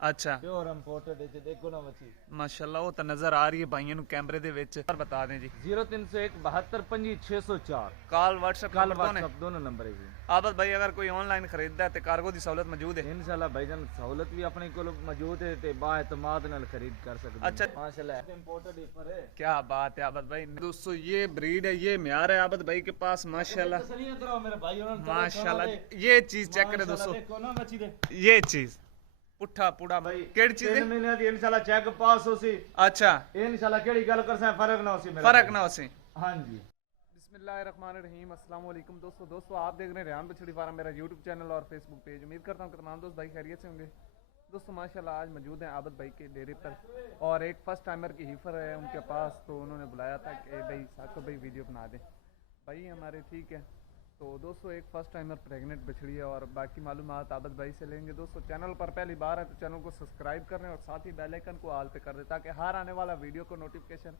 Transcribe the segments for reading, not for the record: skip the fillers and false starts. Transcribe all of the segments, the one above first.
अच्छा pure imported है। देखो ना बच्ची माशाल्लाह वो तो नजर आ रही है भाइयों ਨੂੰ कैमरे ਦੇ ਵਿੱਚ पर बता दें जी 0301 72 25 604 कॉल व्हाट्सएप कल नंबर दोने व्हाट्सएप दोनों नंबर है जी। आबद भाई अगर कोई ऑनलाइन खरीददा है ते कार्गो दी सहूलत मौजूद है इंशाल्लाह भाईजान सहूलत भी अपने को मौजूद है ते बाएतमाद नाल खरीद कर सकते हैं। अच्छा माशाल्लाह इंपोर्टेड ईफर है। क्या बात है आबद भाई दोस्तों ये ब्रीड है ये म्यार है आबद भाई के पास माशाल्लाह तसल्लियां कराओ मेरे भाई और माशाल्लाह ये चीज चेक करे दोस्तों देखो ना बच्ची दे ये चीज पुट्ठा पूड़ा भाई केड़ी चीज 3 महीने दी इंशाल्लाह चेक पास होसी। अच्छा इंशाल्लाह केड़ी गल करसा फर्क ना होसी मेरा फर्क ना होसी। हां जी बिस्मिल्लाहिर्रहमानिर्रहीम अस्सलाम वालेकुम दोस्तों आप देख रहे हैं रेहान बछड़ी फार्म मेरा यूट्यूब चैनल और फेसबुक पेज। उम्मीद करता हूँ कि तमाम दोस्त भाई खैरियत से होंगे। दोस्तों माशाल्लाह आज मौजूद हैं आबद भाई के डेरे पर और एक फर्स्ट टाइमर की हीफर है उनके पास, तो उन्होंने बुलाया था कि भाई साको भाई वीडियो बना दें। भाई हमारे ठीक है। तो दोस्तों एक फर्स्ट टाइमर प्रेग्नेंट बछड़ी है और बाकी मालूमात आबद भाई से लेंगे। दोस्तों चैनल पर पहली बार है तो चैनल को सब्सक्राइब कर लें और साथ ही बेल आइकन को ऑल पे कर दें ताकि हर आने वाला वीडियो को नोटिफिकेशन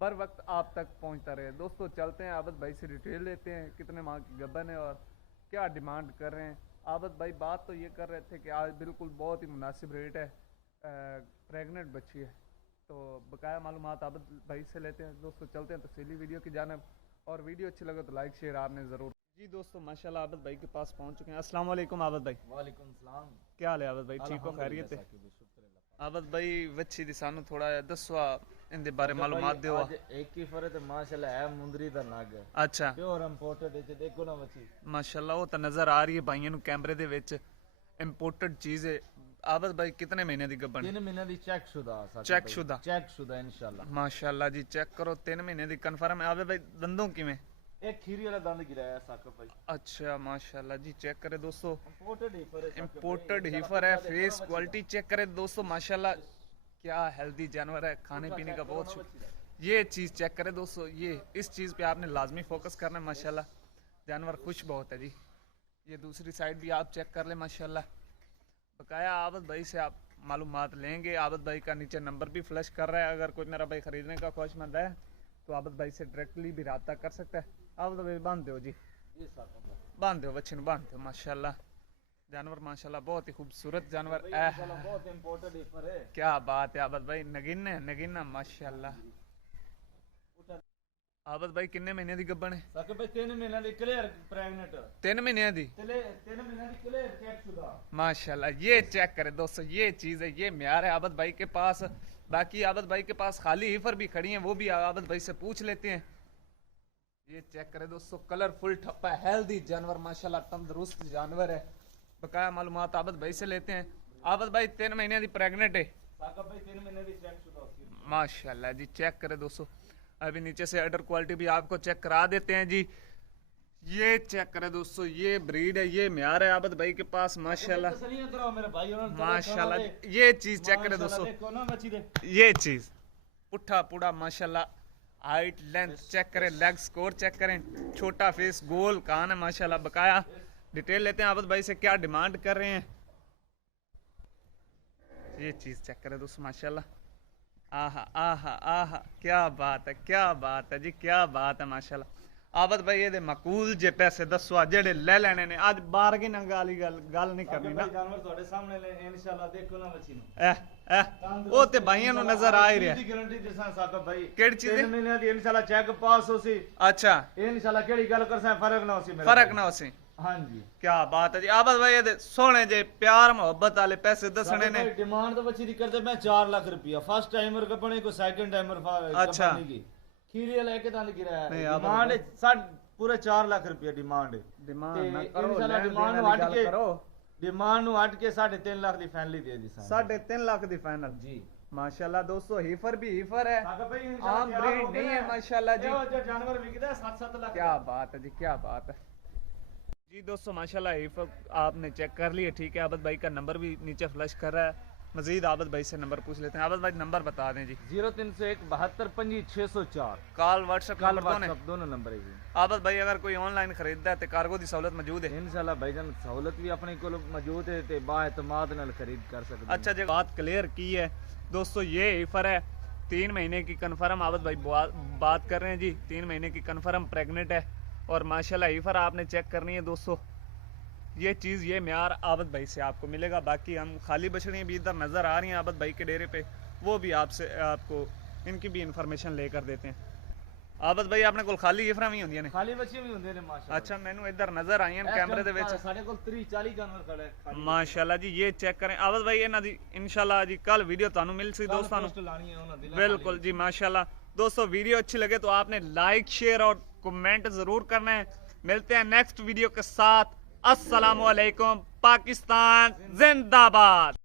बर वक्त आप तक पहुंचता रहे। दोस्तों चलते हैं आबद भाई से डिटेल लेते हैं कितने माह की गबन है और क्या डिमांड कर रहे हैं। आबद भाई बात तो ये कर रहे थे कि आज बिल्कुल बहुत ही मुनासिब रेट है, प्रेग्नेंट बच्ची है, तो बकाया मालूमात आबद भाई से लेते हैं। दोस्तों चलते हैं तफसीली वीडियो की जानब और वीडियो अच्छी लगे तो लाइक शेयर आपने ज़रूर जी। दोस्तों माशाल्लाह आबद भाई के पास पहुंच चुके हैं। अस्सलाम वालेकुम आबद भाई। वालेकुम सलाम। क्या हाल है आबद भाई, ठीक हो, खैरियत है? आबद भाई वच्छी दी सानू थोड़ा दसवा इनके बारे मालूमात दियो। आज एक ही फरे ते माशाल्लाह है मुंदरी दा नाग है। अच्छा प्योर इंपोर्टेड है। देखो ना बच्ची माशाल्लाह वो तो नजर आ रही है भाइयों ਨੂੰ कैमरे ਦੇ ਵਿੱਚ इंपोर्टेड चीज है। आबद भाई कितने महीने दी गबन? 3 महीने दी चेक शुदा इंशाल्लाह। माशाल्लाह जी चेक करो 3 महीने दी कंफर्म है। आबद भाई दंदों किवें? एक खीरी वाला दंद गिराया साकब भाई। अच्छा माशाल्लाह जी चेक करे दोस्तों इंपोर्टेड हीफर है। फेस क्वालिटी चेक करे दोस्तों माशाल्लाह क्या हेल्दी जानवर है, खाने पीने का बहुत ये चीज चेक करे दोस्तों। ये इस चीज पे आपने लाजमी फोकस करना है। माशाल्लाह जानवर खुश बहुत है जी। ये दूसरी साइड भी आप चेक कर ले माशाल्लाह। बकाया आबद भाई से आप मालूमात लेंगे। आबद भाई का नीचे नंबर भी फ्लैश कर रहा है, अगर कोई मेरा भाई खरीदने का ख्वाहिशमंद है तो आबद भाई से डायरेक्टली भी रब्ता कर सकता है। आबद भाई बांध दो जी, बांध दो बच्चे बांध दो। माशाल्लाह जानवर माशाल्लाह बहुत ही खूबसूरत जानवर बहुत इंपोर्टेड ईफर है। क्या बात है आबद भाई, नगीना माशाल्लाह। आबद भाई किन्ने महीने दी गब्बन है? साकब भाई 3 महीने दी क्लियर प्रेग्नेंट 3 महीने दी 3 महीने दी क्लियर चेक शुदा माशाल्लाह। ये चेक करे दोस्तों ये चीज है, ये म्यार है आबद भाई के पास। बाकी आबद भाई के पास खाली हीफर भी खड़ी हैं, वो भी आबद भाई से पूछ लेते हैं। ये चेक करे दोस्तों कलरफुल ठप्पा हेल्दी जानवर माशाल्लाह तंदुरुस्त जानवर है। बकाया मालूमात आबद भाई से लेते हैं। आबद भाई 3 महीने दी प्रेग्नेंट है साकब भाई 3 महीने दी चेक शुदा माशाल्लाह जी। चेक करे दोस्तों अभी नीचे से अडर क्वालिटी भी आपको चेक करा देते हैं जी। ये चेक करे दोस्तों ये ब्रीड है, ये म्यार है आबद भाई के पास माशाल्लाह। तसल्लियां कराओ मेरे भाई और माशाल्लाह ये चीज चेक करे दोस्तों, देखो ना बच्ची दे ये चीज पुट्ठा पूड़ा माशाल्लाह। हाइट लेंथ चेक करें, लेग स्कोर चेक करें, छोटा फेस गोल कान है माशाल्लाह। बकाया डिटेल लेते हैं आबद भाई से क्या डिमांड कर रहे हैं। ये चीज चेक करें दोस्तों माशाल्लाह। आहा आहा आहा क्या बात है, क्या बात है जी, क्या बात है माशाल्लाह। आबद भाई ये मकूल जे पैसे दसो जेड़े ले लेने ने आज बारगिन वाली गल नहीं करनी ना। जानवर ਤੁਹਾਡੇ ਸਾਹਮਣੇ ਲੈ इंशाल्लाह देखो ना बच्ची ਨੂੰ ਉਹ ਤੇ ਭਾਈਆਂ ਨੂੰ ਨਜ਼ਰ ਆ ਹੀ ਰਿਹਾ। ਦੀ ਗਾਰੰਟੀ ਜਿਸਾਂ ਸਾਕਬ ਭਾਈ ਕਿਹੜੀ ਚੀਜ਼ 3 ਮਹੀਨੇ ਦੀ इंशाल्लाह ਚੈੱਕ ਪਾਸ ਹੋਸੀ। अच्छा इंशाल्लाह ਕਿਹੜੀ ਗੱਲ ਕਰਸਾਂ ਫਰਕ ਨਾ ਹੋਸੀ ਮੇਰਾ फर्क ना होसी। हां जी क्या बात है जी। आबद भाई ये सोने जे प्यार मोहब्बत वाले पैसे दसने ने। डिमांड तो बच्ची दी करते मैं 4 लाख रुपया फर्स्ट टाइमर कपने को सेकंड टाइमर अच्छा खीरी वाला एक दान गिरा नहीं, है। आबद डिमांड साड पूरे 4 लाख रुपया डिमांड डिमांड ना करो, इंशाल्लाह लेन डिमांड देन नु वाली हट गल के करो। डिमांड नु हट के 3.5 लाख दी फाइनली दे दी सा 3.5 लाख दी फाइनल जी माशाल्लाह। दोस्तों हीफर भी हीफर है, साकब भाई आम ब्रीड नहीं है माशाल्लाह जी। जो जानवर बिकदा है 7-7 लाख। क्या बात है जी, क्या बात है जी। दोस्तों माशाल्लाह हीफर आपने चेक कर लिया, ठीक है। आबद भाई का नंबर भी नीचे फ्लैश कर रहा है। मजीद आबद भाई से नंबर पूछ लेते हैं। आबद भाई नंबर बता दें जी। 0301 72 25 604 कॉल व्हाट्सएप कल व्हाट्सएप दोनों नंबर है जी। आबद भाई अगर कोई ऑनलाइन खरीदता है तो कार्गो की सहूलत मौजूद है इंशाल्लाह भाईजान सहूलत भी अपने को मौजूद है ते बाएतमाद नाल खरीद कर सकते हैं। अच्छा जो बात क्लियर की है दोस्तों ये हीफर है 3 महीने की कंफर्म आबद भाई बात कर रहे हैं जी। 3 महीने की कंफर्म प्रेग्नेंट है और माशाल्लाह हीफर आपने चेक करनी है दोस्तों। ये चीज़ ये म्यार आबद भाई से आपको मिलेगा। बाकी हम खाली बछड़ियाँ भी इधर नज़र आ रही हैं आबद भाई के डेरे पे, वो भी आपसे आपको इनकी भी इंफॉर्मेशन लेकर देते हैं। आबद भाई आपने कोल खाली गिफरा भी होंगी ने? खाली बच्चे भी होंगे ने माशाल्लाह। अच्छा मैनू इधर नजर आई हैं कैमरे दे विच साडे कोल 30-40 जानवर खड़े खाली माशाल्लाह जी। ये चेक करें आबद भाई इन्हां दी इंशाल्लाह जी कल वीडियो तानू मिल सी दोस्तां नु। पोस्ट लानी है उन्हां दी बिल्कुल जी माशाल्लाह। दोस्तों वीडियो अच्छी लगे तो आपने लाइक शेयर और कमेंट जरूर करना है। मिलते हैं नेक्स्ट वीडियो के साथ। अस्सलामु अलैकुम। पाकिस्तान जिंदाबाद।